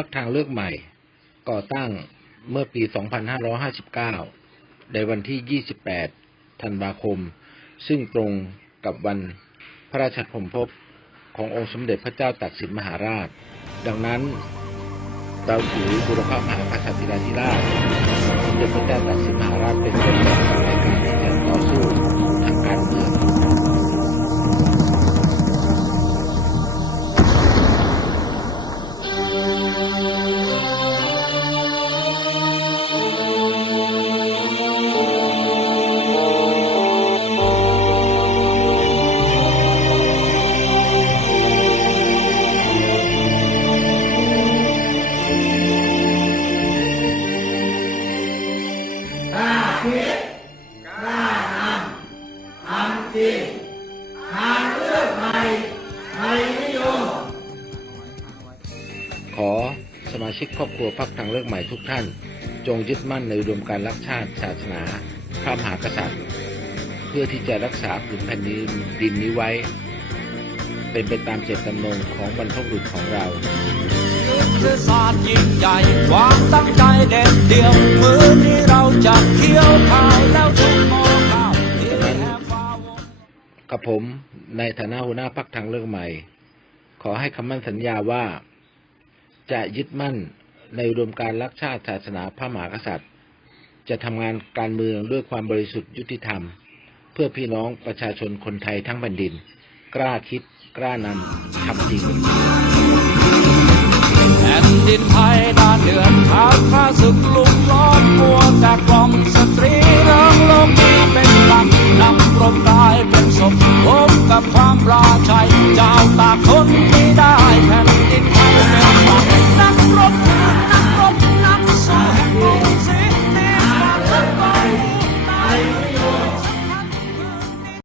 พักทางเลือกใหม่ ก่อตั้งเมื่อปี 2559 ในวันที่ 28 ธันวาคม ซึ่งตรงกับวันพระราชสมภพขององค์สมเด็จพระเจ้าตากสินมหาราช ดังนั้น เราถือบุรพมหากษัตริย์ธิราธิราชสมเด็จพระเจ้าตากสินมหาราชเป็นต้นแบบในการที่จะต่อสู้ทางการเมือง จริงทางเลือกใหม่ไทยนิยมขอสมาชิกครอบครัวพักทางเลือกใหม่ทุกท่าน จงยึดมั่นในอุดมการรักชาติศาสนาพระมหากษัตริย์ เพื่อที่จะรักษาผืนแผ่นดินดินนี้ไว้ เป็นไปตามเจตจำนงของบรรพบุรุษของเรายุทธศาสตร์ยิ่งใหญ่ความตั้งใจเด็ดเดียวมือนี้เราจะเคี้ยว กับผมในฐานะหัวหน้าพักทางเลือกใหม่ ขอให้คำมั่นสัญญาว่า จะยึดมั่นในอุดมการรักชาติศาสนาพระมหากษัตริย์ จะทำงานการเมืองด้วยความบริสุทธิ์ยุติธรรม เพื่อพี่น้องประชาชนคนไทยทั้งแผ่นดิน กล้าคิด กล้านำทำจริง เจ้าตาคน